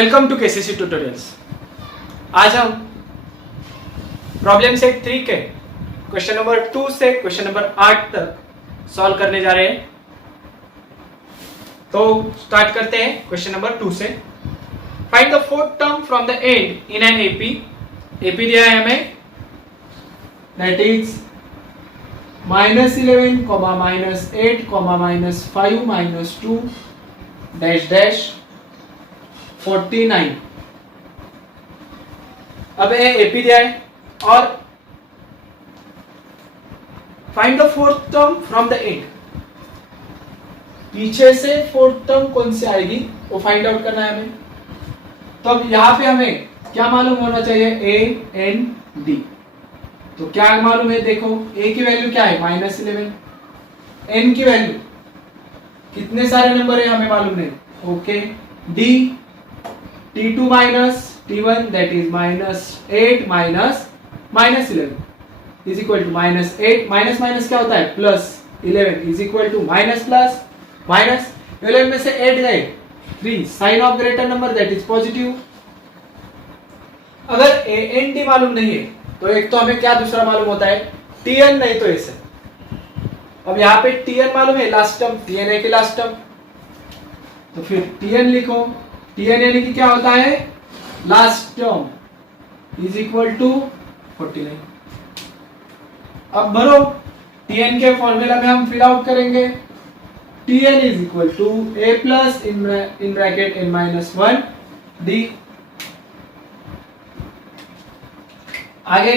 Welcome to KCC tutorials. आज हम problem set 3 के क्वेश्चन नंबर 2 से क्वेश्चन नंबर 8 तक सॉल्व करने जा रहे हैं। तो स्टार्ट करते हैं क्वेश्चन नंबर 2 से। Find the fourth term from the and in an AP. AP दिया है हमें, दैट इज -11, -8, -5, -2 डैश डैश 49। अब ये एपी दिया है और find the fourth term from the end. पीछे से फोर्थ टर्म कौन सी आएगी वो फाइंड आउट करना है हमें। तो अब यहां पे हमें क्या मालूम होना चाहिए, ए एन डी। तो क्या मालूम है, देखो ए की वैल्यू क्या है -11, एन की वैल्यू कितने सारे नंबर है हमें मालूम नहीं। Okay, D T2 minus T1 that is -8 minus -11 is equal to -8 minus क्या होता है +11 is equal to plus minus 11 में से 8 गए 3 sign of greater number that is positive. अगर AND मालूम नहीं है तो एक तो हमें क्या दूसरा मालूम होता है TN, नहीं तो ऐसे। अब यहाँ पे TN मालूम है, लास्ट टर्म TN है कि लास्ट टर्म, तो फिर TN लिखो। TN यानी कि क्या होता है last term is equal to 49। अब भरो TN के फॉर्मूला में हम फिल आउट करेंगे। TN is equal to A plus in bracket n-1 D। आगे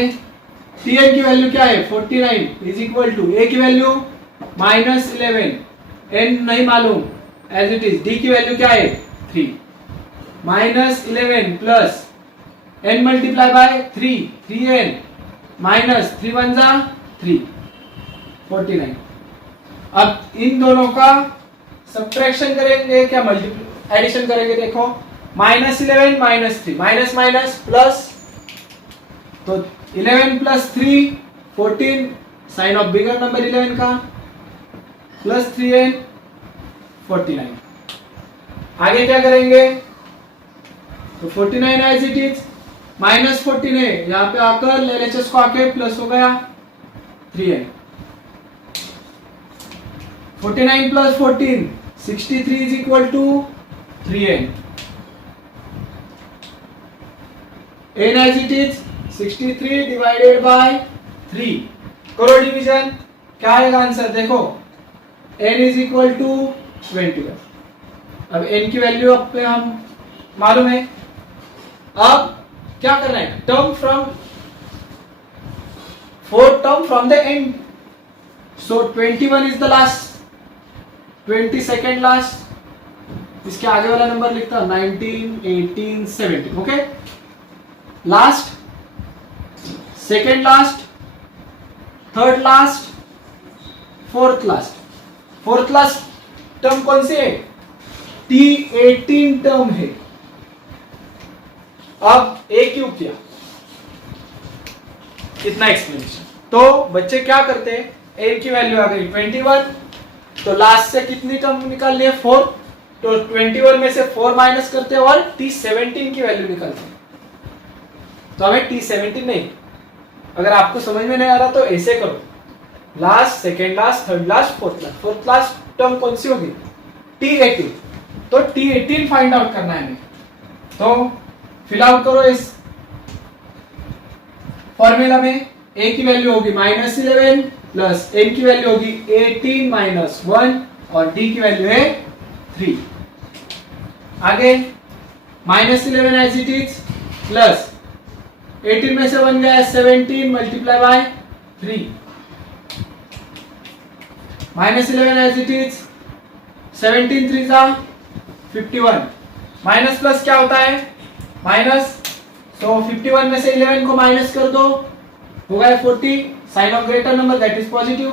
TN की वैल्यू क्या है 49 इज इक्वल टू A की वैल्यू -11, n नहीं मालूम एज इट इज, D की वैल्यू क्या है 3, -11 plus n multiply by 3, 3n minus 3 1 जा 3, 49। अब इन दोनों का सब्ट्रैक्शन करेंगे, क्या एडिशन करेंगे, देखो -11 -3 माइनस माइनस प्लस, तो 11 प्लस 3 14 साइन ऑफ बिगर नंबर 11 का प्लस 3n 49। आगे क्या करेंगे, तो 49 एज इट इज, -14 है यहाँ पे आकर LHS को आके प्लस हो गया 3n। 49 प्लस 14 63 is equal to 3n। n as it is 63 divided by 3। करो डिवीजन, क्या आएगा आंसर, देखो n इज इक्वल टू 21। अब n की वैल्यू अब पे हम मालूम है। अब क्या करना है, term from fourth term from the end. So 21 is the last, 22nd last, इसके आगे वाला नंबर लिखता 19 18 17। Okay, last, second last, third last, fourth last. Fourth last term कौन सी है, T18 टर्म है। अब A क्यूब किया, इतना एक्सप्लेनेशन। तो बच्चे क्या करते हैं, n की वैल्यू आ गई 21, तो लास्ट से कितनी टर्म निकाल लिए 4, तो 21 में से 4 माइनस करते हैं और T17 की वैल्यू निकालते हैं। तो हमें T17 नहीं, अगर आपको समझ में नहीं आ रहा तो ऐसे करो, last, second last, third last, fourth last. Fourth last term कौन सी होगी T18, तो T18 फाइंड आउट करना है हमें। तो फिल आउट करो इस फॉर्मूला में। A की वैल्यू होगी -11 प्लस n की वैल्यू होगी 18 माइनस 1 और D की वैल्यू है 3। आगे -11 एज इट इज प्लस 18 में से 1 गया 17 multiply by 3, -11 as it is 17 3 जा 51, माइनस प्लस क्या होता है माइनस, तो 51 में से 11 को माइनस कर दो, हो गया 40 sign of greater number that is positive,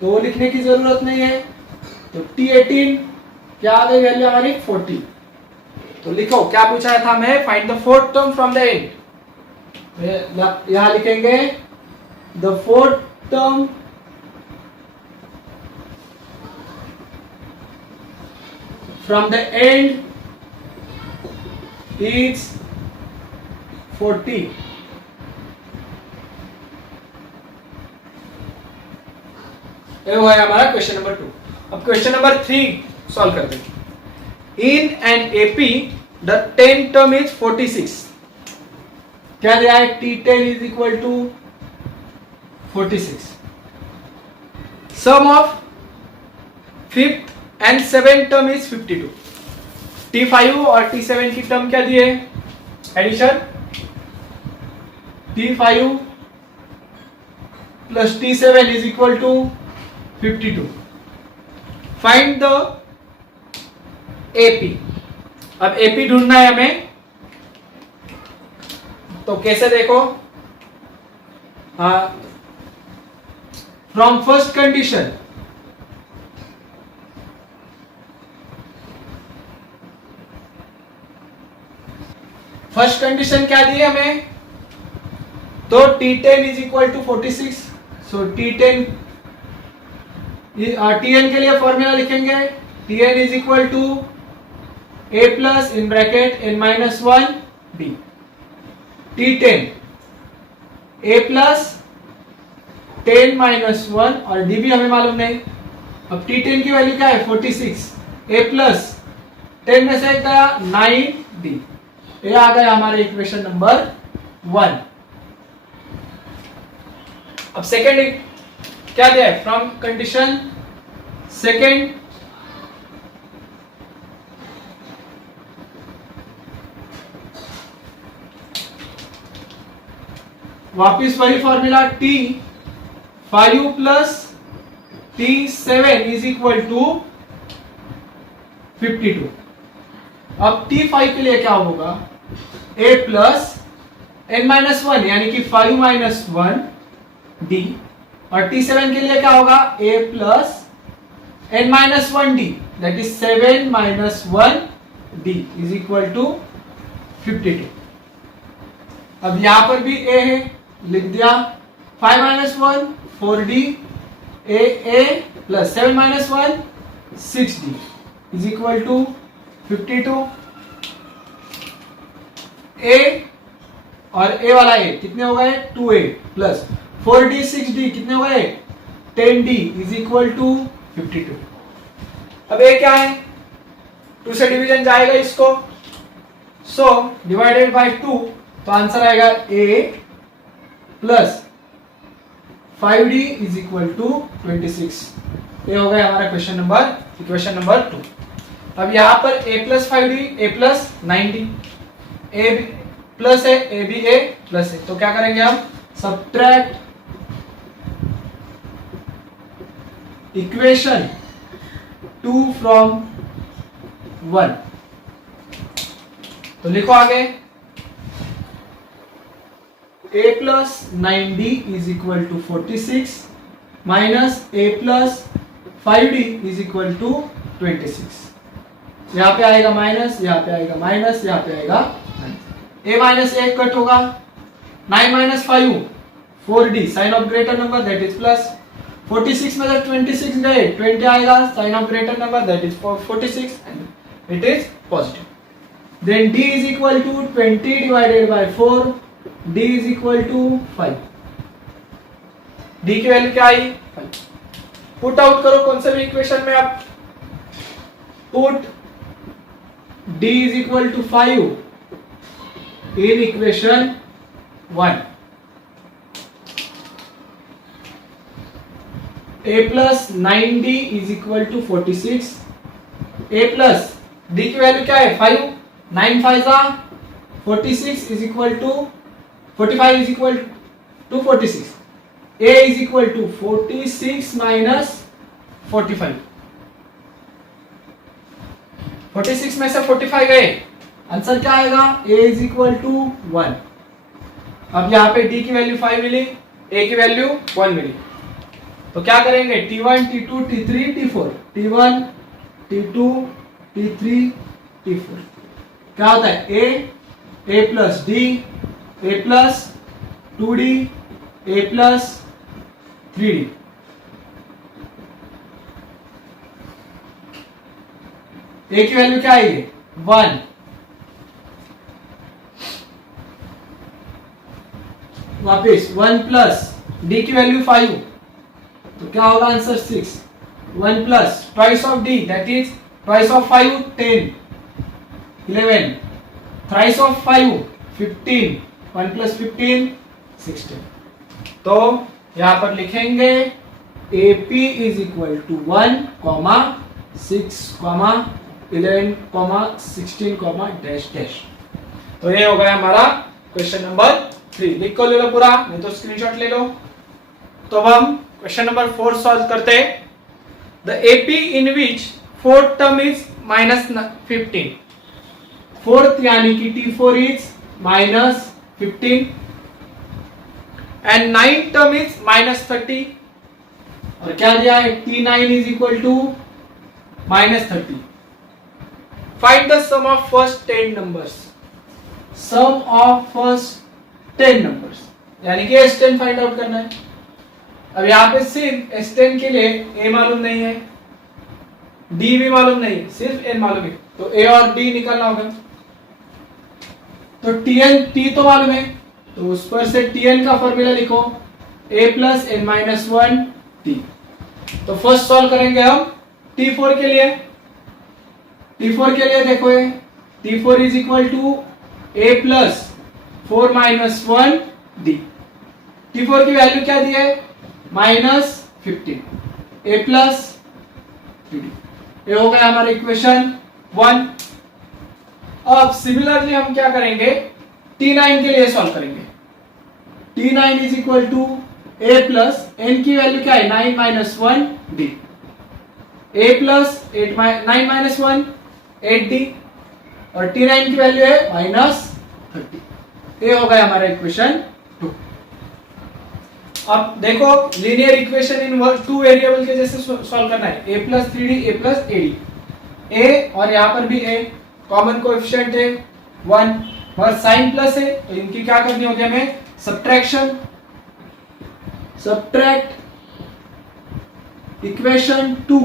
तो वो लिखने की जरूरत नहीं है। तो T18 क्या आ गई वैल्यू हमारी 40। तो लिखो क्या पूछा था हमें, find the fourth term from the end. यहां लिखेंगे the fourth term from the end is 40। ये हुआ है हमारा क्वेश्चन नंबर 2। अब क्वेश्चन नंबर 3 सॉल्व करते हैं। In an AP the 10 term is 46। क्या दिया है? T10 is equal to 46। Sum of 5th and 7th term is 52। T5 और T7 की टर्म क्या दिए? Addition T5 plus T7 is equal to 52। Find the AP। अब AP ढूंढना है हमें, तो कैसे देखो, फ्रॉम फर्स्ट कंडीशन क्या दी है हमें? तो T10 is equal to 46। So T10 Tn के लिए फॉर्मूला लिखेंगे, Tn is equal to A plus in bracket n minus 1 D। T10 A plus 10 minus 1 और D भी हमें मालूम नहीं। अब T10 की वैल्यू क्या है? 46। A प्लस 10 में से गया 9D। ये आ गया हमारे इक्वेशन नंबर 1। अब सेकेंड क्या दिया है? फ्रॉम कंडीशन सेकेंड वापिस वही formula T5 plus T7 is equal to 52। अब T5 के लिए क्या होगा? A प्लस n माइनस 1 यानी कि 5 माइनस 1 D। और T7 के लिए क्या होगा? A plus n minus 1 D that is 7 minus 1 D is equal to 52। अब यहां पर भी A है, लिख दिया। 5 minus 1 4D, A plus 7 minus 1 6D is equal to 52। A और A वाला A कितने हो गए? 2A प्लस 4D 6D कितने हो गए? 10D is equal to 52। अब A क्या है? 2 से डिवीजन जाएगा इसको, सो डिवाइडेड बाय 2, तो आंसर आएगा A plus 5D is equal to 26। ये हो गया हमारा इक्वेशन नंबर 2। अब यहां पर A plus 5D, A plus 9D, A plus है, A भी A प्लस है, तो क्या करेंगे हम? Subtract equation 2 from 1। तो लिखो आगे, A plus 9D is equal to 46 minus A plus 5D is equal to 26। यहां पे आएगा माइनस, यहां पे आएगा माइनस, यहां पे आएगा A माइनस 1 कट होगा। 9 minus 5 4D sign of greater number that is plus. 46 में जब 26 गए 20 आएगा, sign of greater number that is 46 and it is positive. Then D is equal to 20 divided by 4, D is equal to 5। D की value क्या आई? 5। Put out करो कौन से भी इक्वेशन में, आप put D is equal to 5 in equation 1। A plus 9D is equal to 46। A plus D की वैल्यू क्या है? 5। 9 5 46 is equal to 45 is equal to 46। A is equal to 46 minus 45। 46 में से 45 गए, आंसर क्या आएगा? A is equal to 1। अब यहाँ पे D की वैल्यू 5 मिली, A की वैल्यू 1 मिली, तो क्या करेंगे? T1 T2 T3 T4, T1 T2 T3 T4 क्या होता है? A plus D, A plus 2D, A plus 3D। A की वैल्यू क्या आएगी? 1। वापिस 1 प्लस डी की वैल्यू 5, तो क्या होगा answer 6. 1 plus twice of D that is twice of 5 10 11 thrice of 5 15 1 plus 15 16. तो यहां पर लिखेंगे AP is equal to 1, 6, 11, 16, dash dash. तो ये हो गया हमारा क्वेश्चन नंबर 3. लिख को ले लो पूरा, नहीं तो स्क्रीनशॉट ले लो. तो अब हम क्वेश्चन नंबर 4 सॉल्व करते हैं. The AP in which fourth term is -15. Fourth यानी कि T4 इज -15 एंड नाइन्थ टर्म इज -30. और क्या दिया है? T9 is equal to -30. Find the sum of first 10 numbers. Sum of first 10 numbers यानी कि S10 फाइंड आउट करना है. अब यहां पे सिर्फ S10 के लिए A मालूम नहीं है, D भी मालूम नहीं है, सिर्फ N मालूम है. तो A और D निकालना होगा. तो T तो मालूम है, तो उस पर से Tn का फॉर्मूला लिखो A plus N minus 1 T. तो फर्स्ट सॉल्व करेंगे हम T4 के लिए. T4 के लिए देखो ये T4 is equal to A plus 4 minus 1 D. T4 की वैल्यू क्या दी है? -15. A plus 3D. ये हो गया हमारा इक्वेशन 1. अब सिमिलरली हम क्या करेंगे? T9 के लिए सॉल्व करेंगे. T9 is equal to A plus N की वैल्यू क्या है? 9 minus 1 D. A plus 9 minus 1 8D. और T9 की वैल्यू है -30. ये हो गया हमारा इक्वेशन 2. अब देखो लीनियर इक्वेशन इन 2 वेरिएबल के जैसे सॉल्व करना है. A plus 3D A plus AD. A और यहाँ पर भी A कॉमन कोएफिशिएंट है 1 और साइन प्लस है, तो इनकी क्या करनी होगी हमें? सब्ट्रैक्शन. Subtract equation 2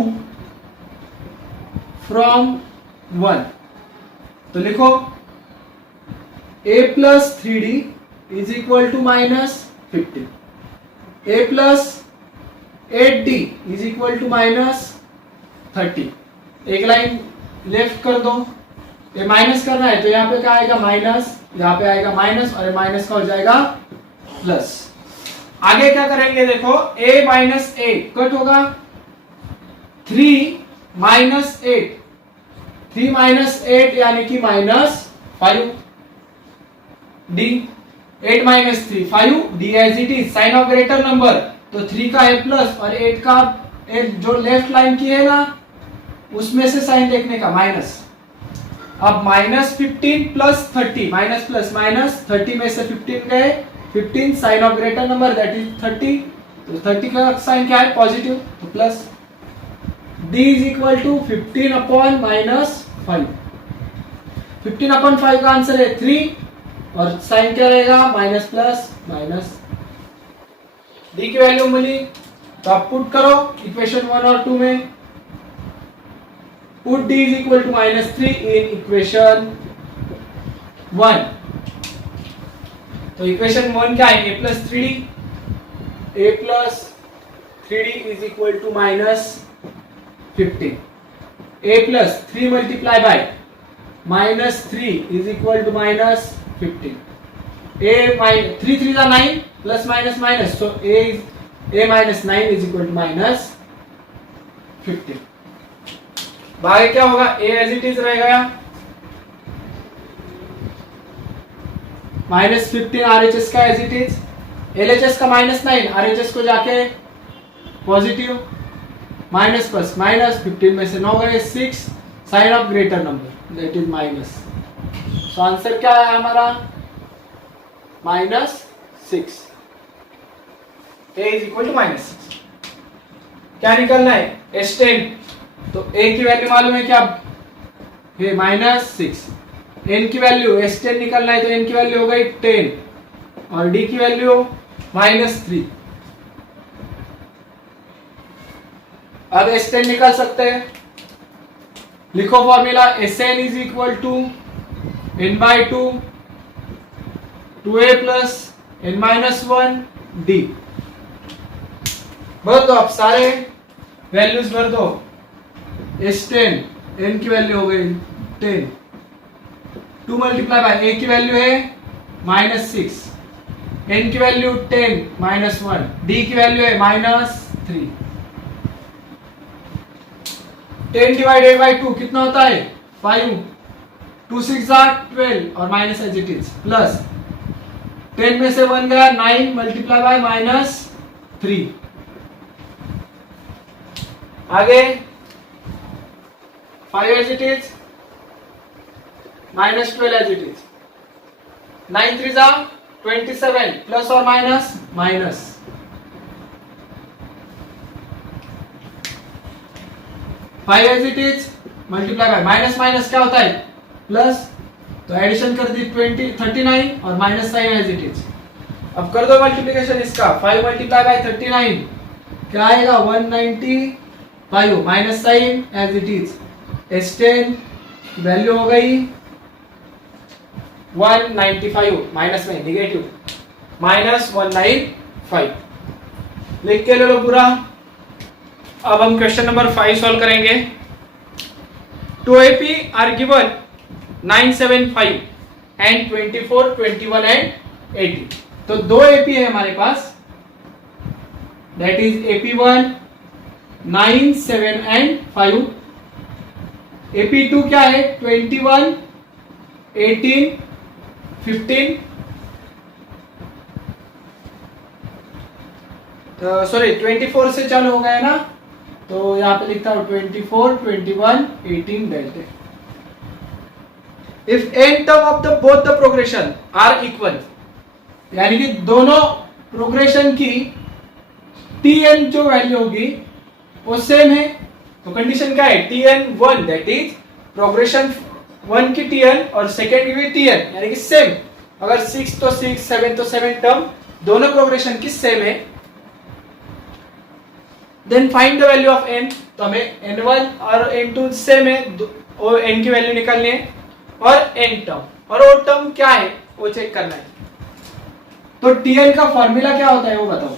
from 1. तो लिखो A plus 3D is equal to -15. A plus 8D is equal to -30. एक लाइन लेफ्ट कर दो. ये माइनस करना है तो यहाँ पे क्या आएगा? माइनस, यहाँ पे आएगा माइनस और माइनस का हो जाएगा प्लस. आगे क्या करेंगे? देखो A माइनस 8 कट होगा. 3 माइनस 8, 3 माइनस 8 यानी कि -5 D. 8 minus 3 5 D as it is. Sign of greater number, तो 3 का है प्लस और 8 का जो लेफ्ट लाइन की है ना उसमें से साइन देखने का माइनस. अब -15 प्लस 30 माइनस प्लस माइनस 30 में से 15 गए. 15 sign of greater number that is 30. तो 30 का साइन क्या है? पॉजिटिव, तो plus. D is equal to 15 upon -5. 15 upon 5 का आंसर है 3 और साइन क्या रहेगा? Minus plus minus. D की वैल्यू मिली तो आप पुट करो इक्वेशन 1 और 2 में. Put D is equal to -3 in equation 1. तो इक्वेशन 1 क्या है? A plus 3D. A plus 3D is equal to -15. A plus 3 multiply by -3 is equal to -15. A minus 3 3 are 9 plus minus minus, so A minus 9 is equal to -15. बाकी क्या होगा? A as it is रहेगा. -15 RHS का as it is. LHS का -9 RHS को जाके positive. Minus plus minus 15 में से 9 गए 6. Sign of greater number that is minus. So answer क्या है हमारा? -6. A is equal to -6. क्या निकलना है? S10. तो A की वैल्यू मालूम है क्या? ये -6. N की वैल्यू S10 निकलना है तो N की वैल्यू हो गई 10 और D की वैल्यू -3. अब S10 निकाल सकते हैं. लिखो formula. Sn is equal to n/2 2a plus n-1 d। भर दो, आप सारे वैल्यूज भर दो। S10 n की वैल्यू हो गई 10, 2 मल्टीप्लाई बाय a की वैल्यू है -6, n की वैल्यू 10 -1, d की वैल्यू है -3। 10 डिवाइडेड बाय 2 कितना होता है 5, 2 6 12 और minus as it is, plus 10 में से 1 गया 9 मल्टीप्लाई बाय -3। आगे 5 as it is, -12 as it is, 9 3 27 plus और minus minus, 5 as it is multiply by minus minus क्या होता है प्लस, तो एडिशन कर दी 39 और minus sign as it is. अब कर दो मल्टीप्लिकेशन इसका, 5 मल्टीप्लाई बाय 39 क्या आएगा 195, minus sign as it is, S10 value हो गई 195, माइनस में निगेटिव -195, लिख के ले लो पूरा। अब हम क्वेश्चन नंबर 5 सॉल्व करेंगे। 2 AP are given 975 and 24, 21 and 80। तो 2 AP है हमारे पास, that is AP1 9, 7 and 5, AP2 क्या है 21, 18, 15, सॉरी 24 से चालू हो गया ना, तो यहां पे लिखता हूं 24, 21, 18 delta. If n term of the both the progression are equal, यानी कि दोनों प्रोग्रेशन की tn जो वैल्यू होगी वो सेम है, तो कंडीशन क्या है tn1, दैट इज प्रोग्रेशन 1 की tn और सेकेंड की भी tn, यानी कि सेम। अगर 6 तो 6, 7 तो 7 टर्म दोनों प्रोग्रेशन की सेम है। Then find the value of n, तो हमें n1 और n2 सेम है, और n की वैल्यू निकालनी है, और n टर्म, और वो टर्म क्या है वो चेक करना है। तो tn का फॉर्मूला क्या होता है वो बताओ।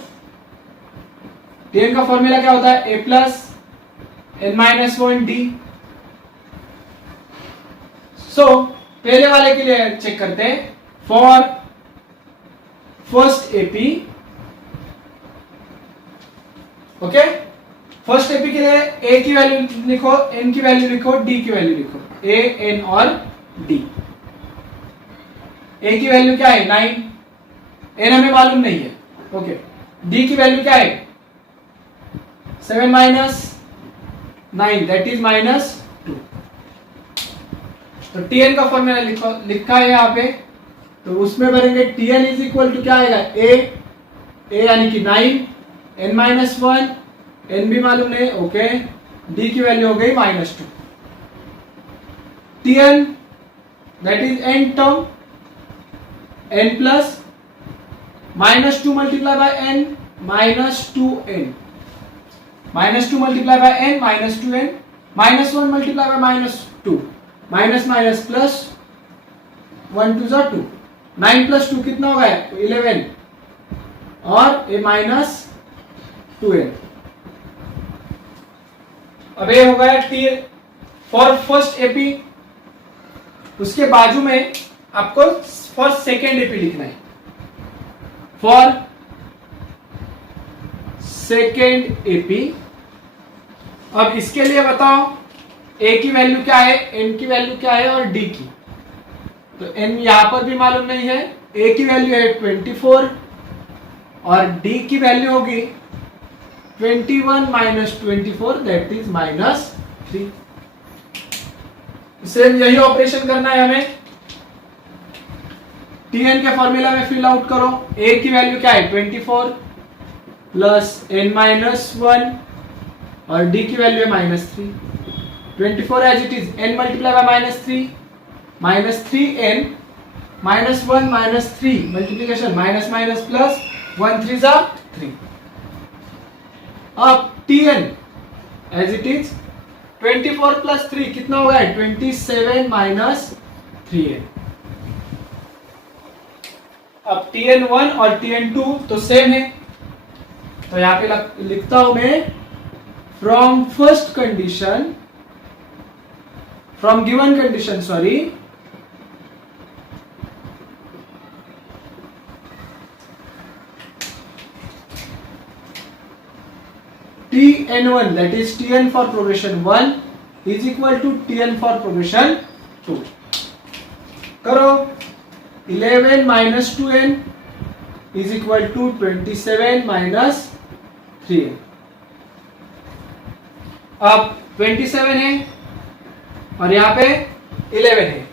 tn का फॉर्मूला क्या होता है a प्लस n-1 d। सो पहले वाले के लिए चेक करते हैं। For first AP, okay, first AP के लिए a की वैल्यू लिखो, n की वैल्यू लिखो, d की वैल्यू लिखो, a, n और d। a की वैल्यू क्या है 9, n हमें मालूम नहीं है, ओके। d की वैल्यू क्या है 7 माइनस 9, दैट इज -2। तो tn का फॉर्मूला लिखा है यहाँ पे, तो उसमें भरेंगे tn इज इक्वल टू क्या आएगा a यानी कि 9, n-1, n भी मालूम नहीं, ओके, d की वैल्यू हो गई -2। tn that is n term, n plus -2 multiply by n, -2n, -2 multiply by n, -2n, -1 multiply by -2, minus minus plus, 1 2 जा 2, 9 प्लस 2 कितना होगा 11, और ए -2n। अब ये हो गया टी फॉर फर्स्ट एपी। उसके बाजू में आपको फॉर सेकेंड एपी लिखना है, फॉर सेकेंड एपी। अब इसके लिए बताओ a की वैल्यू क्या है, n की वैल्यू क्या है और d की। तो n यहां पर भी मालूम नहीं है, a की वैल्यू है 24 और d की वैल्यू होगी 21 माइनस 24, दैट इज -3। सेम यही ऑपरेशन करना है हमें। tn के फॉर्मूला में फिल आउट करो, a की वैल्यू क्या है 24 प्लस n-1 और d की वैल्यू है -3। 24 as it is, n multiply by -3, -3n, -1 -3 multiplication minus minus plus, 1 3 जा 3। अब tn as it is 24 plus 3 कितना होगा 27 माइनस 3n। अब Tn1 और Tn2 तो सेम है, तो यहाँ पे लिखता हूं मैं from first condition, from given condition sorry, Tn1 that is Tn for progression 1 is equal to Tn for progression 2. करो 11 minus 2n is equal to 27 minus 3n. अब 27 है और यहाँ पे 11 है,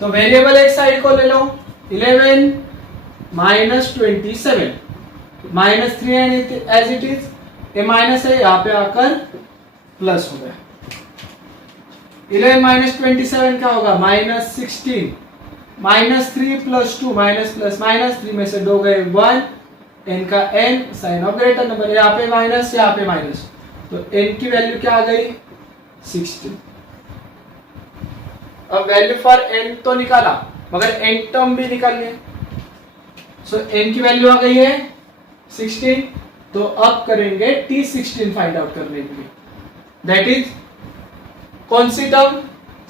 तो वेरिएबल एक साइड को ले लो, 11 minus 27 minus 3n as it is, ये माइनस है यहाँ पे आकर प्लस हो गया, 11 minus 27 क्या होगा -16, -3 plus 2 माइनस प्लस माइनस, 3 में से 2 गए 1, n का n sign of greater number, यहाँ पे माइनस यहाँ पे माइनस, तो n की वैल्यू क्या आ गई 16। अब वैल्यू फॉर n तो निकाला मगर n टर्म भी निकाल लिए, सो n की वैल्यू आ गई है 16, तो अब करेंगे T16 फाइंड आउट करने के लिए, दैट इज कौन सी टर्म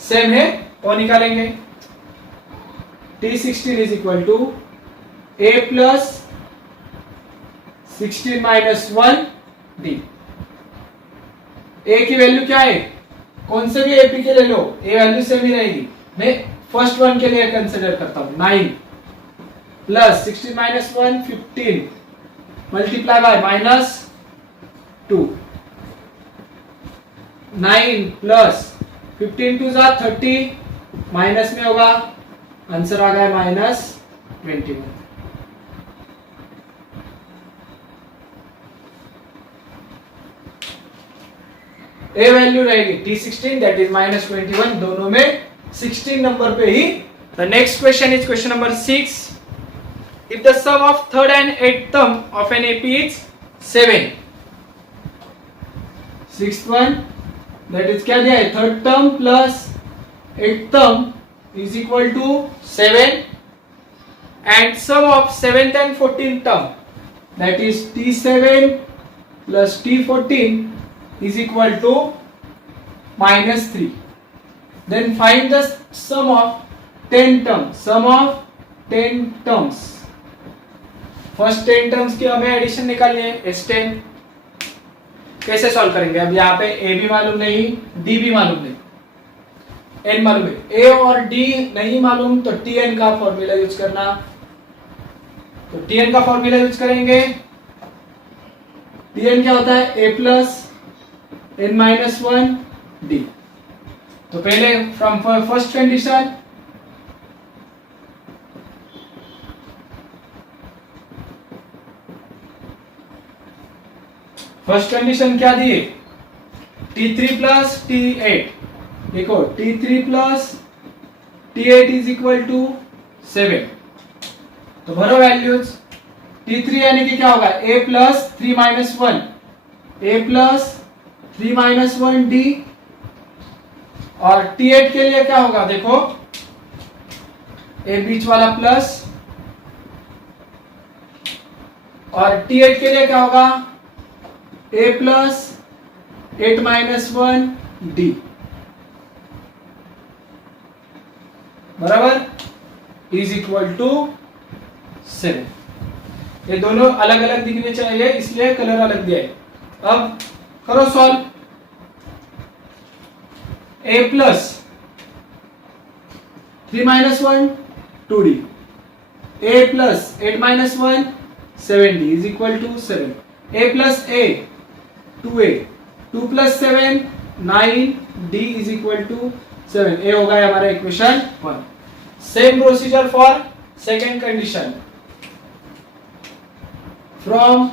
सेम है वो निकालेंगे, T16 is equal to a plus 16 minus 1 d। a की वैल्यू क्या है, कौन से भी एपी के ले लो a वैल्यू सेम ही रहेगी, मैं फर्स्ट वन के लिए कंसिडर करता हूं, 9 plus 16 minus 1 15 multiply by -2, 9 plus 15 two जा 30, माइनस में होगा, आंसर आ गया -21। ए वैल्यू रहेगी T16 दैट इज -21, दोनों में 16 नंबर पे ही। The next question is question number 6। If the sum of third and eighth term of an AP is 7, sixth one that is क्या दिया है, third term plus eighth term is equal to 7, and sum of 7th and 14th term that is T7 plus T14 is equal to -3. Then find the sum of 10 terms, sum of 10 terms। First 10 terms की हमें addition निकालनी है, S10 कैसे solve करेंगे, अब यहाँ पे a भी मालूम नहीं, d भी मालूम नहीं, n मालूम है, a और d नहीं मालूम तो Tn का फॉर्मूला यूज करना, तो Tn का फॉर्मूला यूज करेंगे, Tn क्या होता है a plus n minus 1 d। तो पहले from first condition, first condition क्या दी है, T3 प्लस T8, देखो T3 plus T8 is equal to 7, तो भरो वैल्यूज, T3 यानी कि क्या होगा a plus 3 minus 1, a plus 3 minus 1 d, और T8 के लिए क्या होगा, देखो a बीच वाला प्लस, और T8 के लिए क्या होगा a प्लस 8 माइनस 1 d, बराबर इज इक्वल टू 7। ये दोनों अलग अलग दिखने चाहिए इसलिए कलर अलग दिया है। अब करो solve, a plus 3 minus 1 2d, a plus 8 minus 1 7d is equal to 7, a plus a 2a, 2 plus 7 9, d is equal to 7, a होगा हमारा equation 1। Same procedure for second condition, from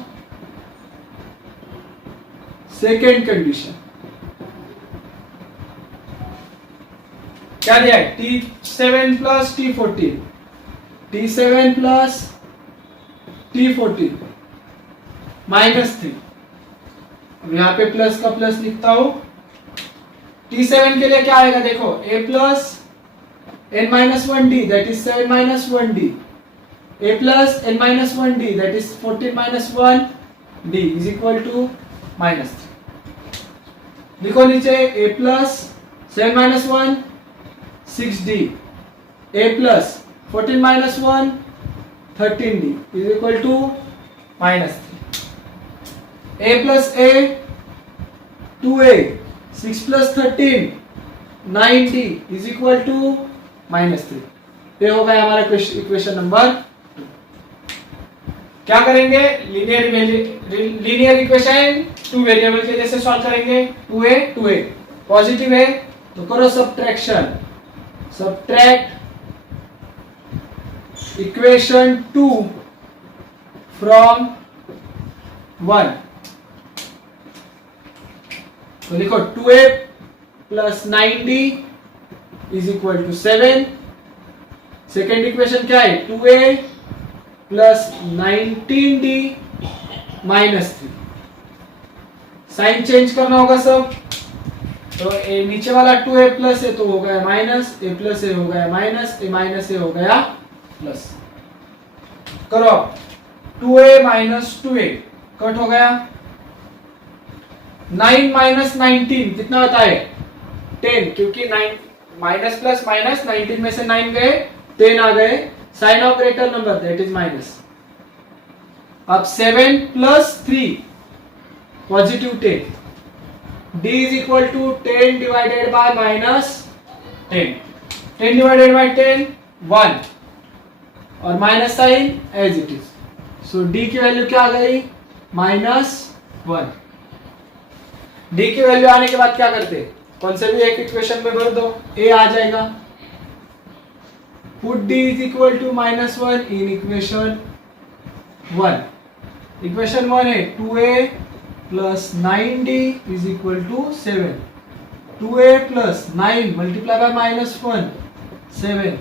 second condition क्या दिया है, T7 plus T14, T7 plus T14 -3, अब यहाँ पे plus का plus लिखता हूं, T7 के लिए क्या आएगा, देखो a plus n minus 1d that is 7 minus 1d, a plus n minus 1 d, that is 14 minus 1 d is equal to minus 3. लिखो नीचे a plus 7 minus 1 6d, a plus 14 minus 1 13d is equal to minus 3. a plus a 2a, 6 plus 13 9d is equal to minus 3. ये हो गया हमारा equation number 2. क्या करेंगे? Linear equation 2 variable के जैसे सॉल्व करेंगे. 2a पॉजिटिव है तो करो सब्ट्रैक्शन. Subtract equation 2 from 1. तो लिखो 2a plus 9d is equal to 7. Second equation क्या है? 2a plus 19d minus 3. Sign change करना होगा सब. तो ए नीचे वाला 2a प्लस है तो हो गया माइनस, a प्लस ए हो गया माइनस, a माइनस ए हो गया प्लस. करो 2a माइनस 2a कट हो गया. 9 माइनस 19 कितना होता है? 10, क्योंकि 9 माइनस प्लस माइनस 19 में से 9 गए 10 आ गए. Sign of greater number that is minus. अब 7 plus 3 positive 10. d is equal to 10 divided by minus 10. 10 divided by 10 1 और minus sign as it is. So d की वैल्यू क्या आ गई? माइनस 1. d की वैल्यू आने के बाद क्या करते? कौन से भी एक इक्वेशन में भर दो, a आ जाएगा. Put d is equal to minus 1 in equation 1. Equation 1 है 2a plus 9d is equal to 7. 2a plus 9 multiply by minus 1 7.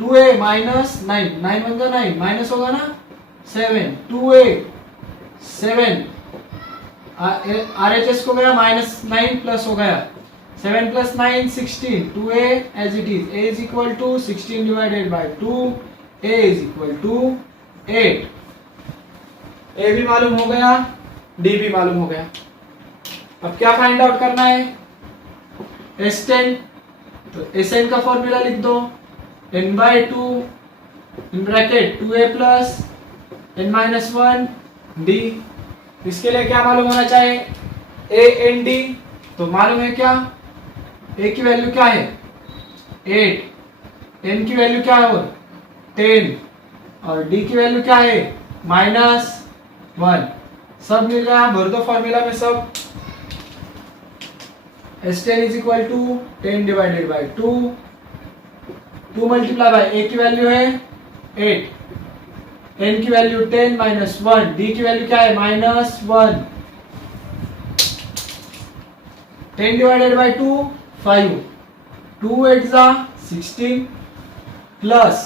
2a minus 9 9 1 का 9 माइनस होगा ना 7. 2a 7 RHS को गया माइनस 9 प्लस हो गया 7 plus 9 16. 2a as it is. a is equal to 16 divided by 2. a is equal to 8. a भी मालूम हो गया, d भी मालूम हो गया. अब क्या फाइंड आउट करना है? S10. तो Sn का फॉर्मूला लिख दो. n by 2 in bracket 2a plus n minus 1 d. इसके लिए क्या मालूम होना चाहिए? a n d. तो मालूम है क्या? a की वैल्यू क्या है? 8. n की वैल्यू क्या है? 10. और d की वैल्यू क्या है? माइनस 1. सब मिल गया, भर दो फॉर्मूला में सब. S10 is equal to 10 divided by 2. 2 multiply by a की वैल्यू है 8. n की वैल्यू 10 माइनस 1. d की वैल्यू क्या है? माइनस 1. 10 divided by 2 5. 2 8 जा 16 प्लस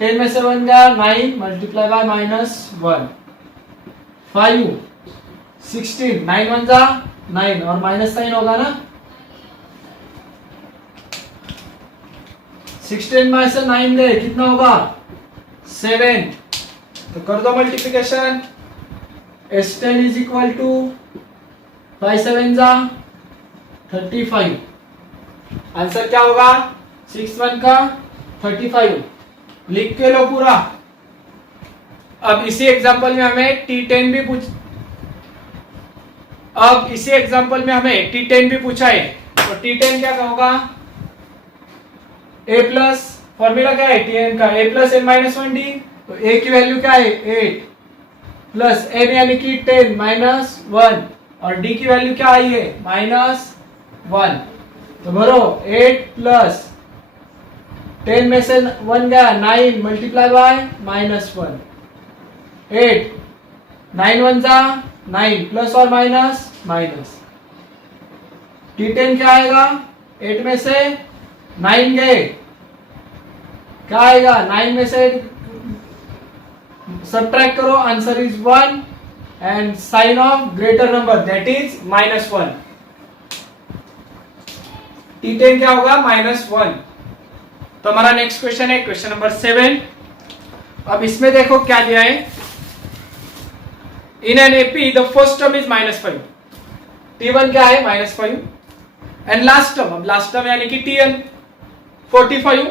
10 में से 1 गया 9 मल्टीप्लाई बाय माइनस 1. 5 16 9 1 जा 9 और माइनस साइन होगा ना. 16 में से 9 गए कितना होगा? 7. तो कर दो multiplication. S10 is equal to 5 7 जा 35. आंसर क्या होगा? 6 1 का 35. लिख के लो पूरा. अब इसी एग्जांपल में हमें T10 भी पूछा है. तो T10 क्या होगा? a प्लस फॉर्मूला क्या है Tn का? a plus n minus 1d. तो a की वैल्यू क्या है? 8 प्लस n यानी कि 10 माइनस 1 और d की वैल्यू क्या आई है? माइनस 1. तो भरो 8 प्लस 10 में से 1 गया 9 मल्टीप्लाई बाय माइनस 1. 8 9 1 जा 9 प्लस और माइनस माइनस. T10 क्या आएगा? 8 में से 9 गए क्या आएगा? 9 में से सब्ट्रैक्ट करो, answer is 1 and sign of greater number that is minus 1. T10 क्या होगा? माइनस 1. तो हमारा नेक्स्ट क्वेश्चन है क्वेश्चन नंबर 7. अब इसमें देखो क्या दिया है, in an AP the first term is -5, T1 क्या है -5, एंड लास्ट टर्म, अब लास्ट टर्म यानी कि Tn 45,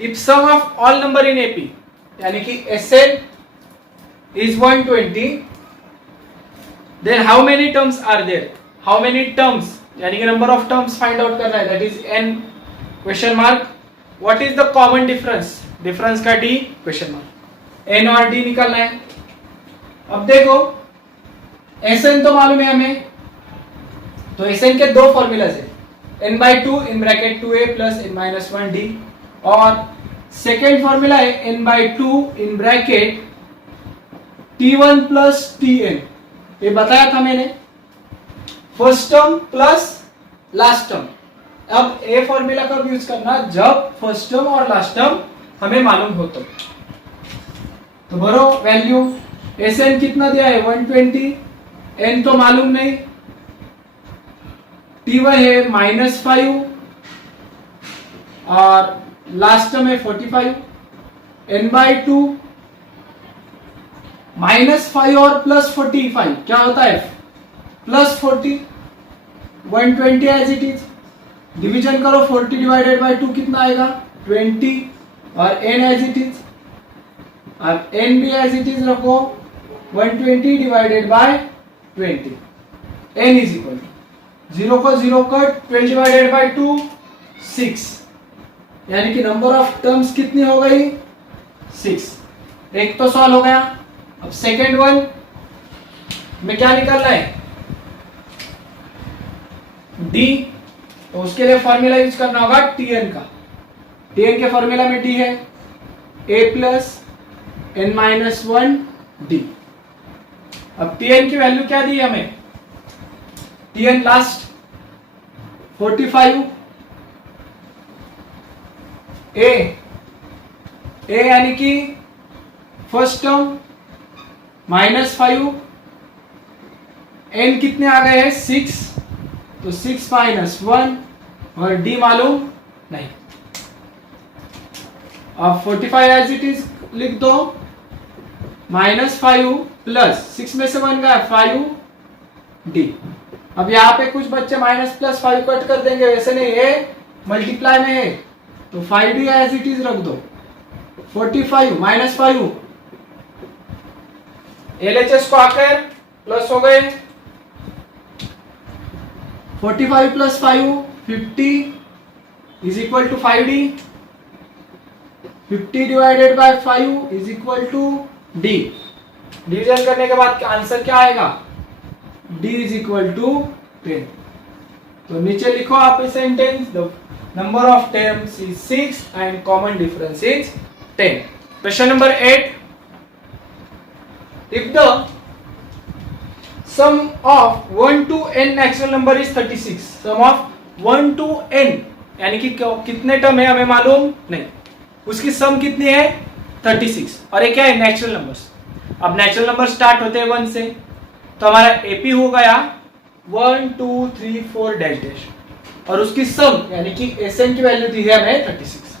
if sum of all number in AP यानी कि Sn is 120, then how many terms are there, how many terms यानी कि number of terms find out करना है, that is n question mark, what is the common difference, difference का d question mark, n और d निकालना है। अब देखो Sn तो मालूम है हमें, तो Sn के दो फॉर्मूलाज है, n/2 in bracket 2a plus n-1d, और सेकेंड फॉर्मूला है n/2 in bracket T1 plus Tn, ये बताया था मैंने, first term plus last term. अब ए फॉर्मूला कब यूज करना, जब फर्स्ट टर्म और लास्ट टर्म हमें मालूम हो तो भरो वैल्यू, Sn कितना दिया है 120, n तो मालूम नहीं, T1 है -5 और लास्ट टर्म है 45, n/2 -5 और +45 क्या होता है +40, 120 एज इट इज, डिवीजन करो 40 डिवाइडेड बाय 2 कितना आएगा 20, और n एज इट इज, अब n भी एज इट इज रखो 120 divided by 20, n is equal to 0 को 0 कट, 12 डिवाइडेड बाय 2 6, यानी कि नंबर ऑफ टर्म्स कितनी हो गई 6, एक तो सॉल्व हो गया। अब सेकेंड वन में क्या निकालना है d, तो उसके लिए फॉर्मूला यूज करना होगा Tn का, Tn के फॉर्मूला में d है a प्लस n-1d। अब Tn की वैल्यू क्या दी हमें, Tn लास्ट 45, a यानी कि फर्स्ट टर्म -5, n कितने आ गए हैं 6, तो 6 - 1 और d मालूम नहीं। अब 45 एज इट इज लिख दो, -5 प्लस 6 में से 1 गया 5d। अब यहाँ पे कुछ बच्चे -+5 कट कर देंगे, वैसे नहीं, ये मल्टीप्लाई में है तो 5d एज इट इज रख दो, 45 -5 LHS को आकर प्लस हो गए, 45 + 5 50 is equal to 5d, 50 divided by 5 is equal to d, division करने के बाद आंसर क्या आएगा d इज इक्वल टू 10। तो नीचे लिखो आप sentence, the number of terms is 6 and common difference is 10। Question number 8, if the sum of 1 to n natural number is 36, sum of 1 to n यानी कि कितने टर्म है हमें मालूम नहीं, उसकी सम कितनी है 36, और ये क्या है नेचुरल नंबर्स। अब नेचुरल नंबर स्टार्ट होते हैं 1 से, तो हमारा एपी हो गया 1 2 3 4 डैश डैश, और उसकी सम यानी कि Sn की वैल्यू दी है हमें 36।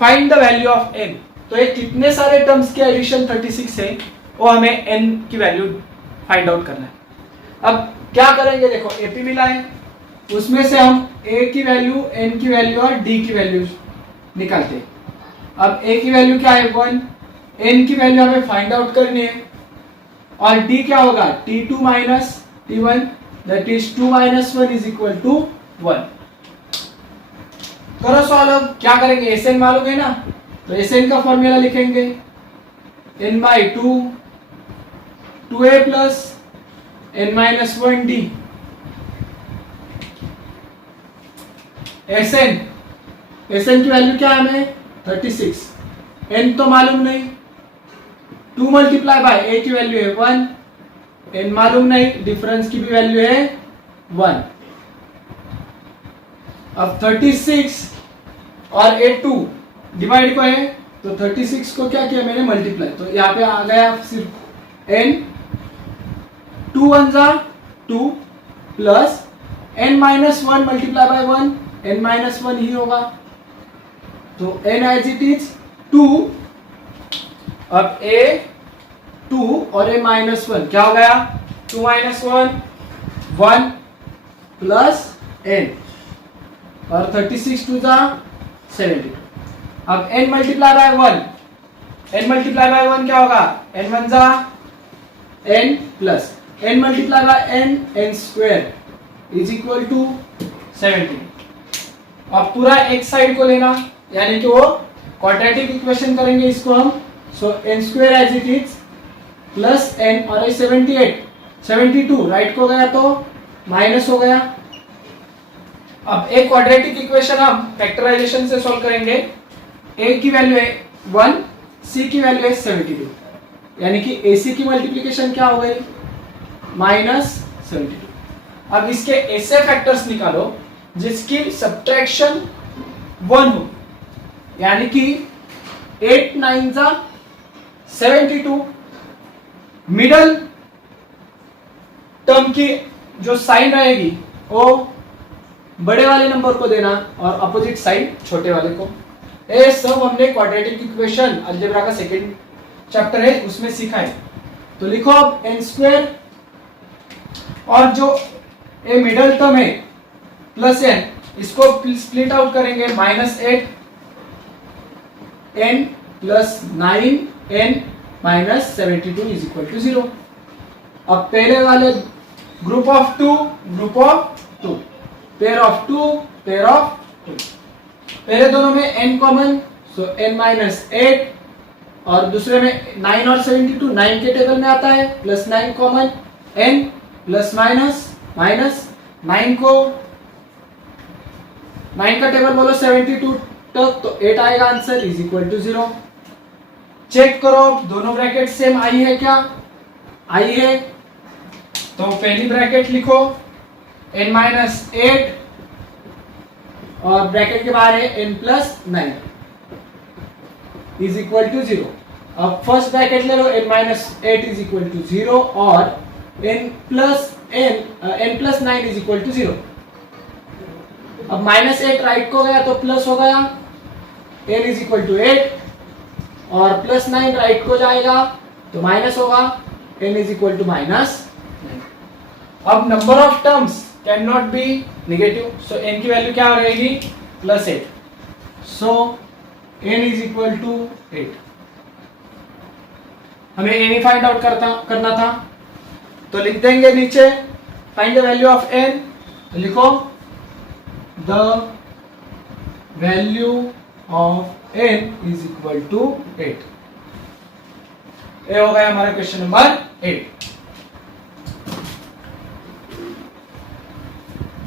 Find the value of n, तो ये कितने सारे टर्म्स के एडिशन 36 है वो हमें n की वैल्यू फाइंड आउट करना है। अब क्या करेंगे, देखो एपी मिला है, उसमें से हम a की वैल्यू, n की वैल्यू और d की वैल्यू निकालते हैं। अब a की वैल्यू क्या है 1, n की वैल्यू हमें फाइंड आउट करनी है, और d क्या होगा t2 minus t1, that is 2 - 1 is equal to 1। करो सॉल्व। अब क्या करेंगे, Sn मालूम है ना, तो Sn का फॉर्मूला लिखेंगे n/2 2a plus n-1d। Sn की वैल्यू क्या है हमें 36, n तो मालूम नहीं, 2 मल्टीप्लाई बाय a की वैल्यू है 1, n मालूम नहीं, डिफरेंस की भी वैल्यू है 1। अब 36 और a2 डिवाइड को है, तो 36 को क्या किया मैंने मल्टीप्लाई, तो यहाँ पे आ गया सिर्फ n, 2 1 जा 2 plus n-1 multiply by 1, n-1 ही होगा, तो n एज इट इज 2 अब a2 और a-1 क्या हो गया? 2 - 1 1 प्लस n और 36 2 जा 72। अब n multiply by 1, n multiply by 1 क्या होगा? n 1 जा n plus n multiply by n, n square is equal to 17। अब पूरा एक साइड को लेना, यानी कि वो क्वाड्रेटिक इक्वेशन करेंगे इसको हम। So n square as it is plus n और 78 72 राइट को गया तो माइनस हो गया। अब एक क्वाड्रेटिक इक्वेशन हम फैक्टराइजेशन से सॉल्व करेंगे। a की वैल्यू है 1, c की वैल्यू है 72, यानी कि ac की मल्टीप्लिकेशन क्या हो गई? -72। अब इसके ऐसे फैक्टर्स निकालो जिसकी सब्ट्रैक्शन 1 हो, यानी कि 8 9 जा 72। मिडल टर्म की जो साइन रहेगी वो बड़े वाले नंबर को देना और अपोजिट साइन छोटे वाले को। ये सब हमने क्वाड्रेटिक इक्वेशन अलजेब्रा का सेकंड चैप्टर है उसमें सीखा है। तो लिखो अब n स्क्वायर और जो ये मिडल टर्म है प्लस n, इसको स्प्लिट आउट करेंगे -8 n plus 9 n minus 72 is equal to 0। अब पहले वाले group of 2 pair of 2 pair of 2, पहले दोनों में n कॉमन, सो n -8 और दूसरे में 9 और 72 9 के टेबल में आता है, plus 9 common, n plus minus 9 को 9 का टेबल बोलो 72 तक तो 8 आएगा answer is equal to 0। Check करो दोनों ब्रैकेट सेम आई है क्या? आई है, तो पहली ब्रैकेट लिखो n -8 और ब्रैकेट के बाहर है n plus 9 is equal to 0। अब फर्स्ट ब्रैकेट ले लो n -8 इज इक्वल टू 0 और n plus 9 is equal to 0। अब -8 राइट को गया तो प्लस हो गया, n इज इक्वल टू 8 और प्लस 9 राइट को जाएगा तो माइनस होगा, n इज इक्वल टू -9। अब number of terms can not be negative, so n की वैल्यू क्या रहेगी? +8, so n is equal to 8। हमें n ही फाइंड आउट करना था, तो लिख देंगे नीचे find the value of n, तो लिखो the value of n is equal to 8। ये हो गया हमारा क्वेश्चन नंबर 8।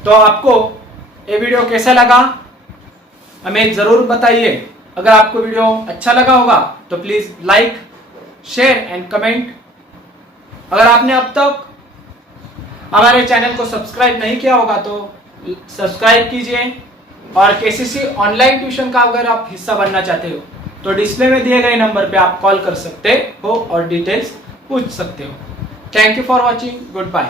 तो आपको ये वीडियो कैसा लगा हमें जरूर बताइए। अगर आपको वीडियो अच्छा लगा होगा तो please like share and comment. अगर आपने अब तक हमारे चैनल को सब्सक्राइब नहीं किया होगा तो सब्सक्राइब कीजिए, और केसीसी ऑनलाइन ट्यूशन का अगर आप हिस्सा बनना चाहते हो तो डिस्प्ले में दिए गए नंबर पे आप कॉल कर सकते हो और डिटेल्स पूछ सकते हो। Thank you for watching, good bye.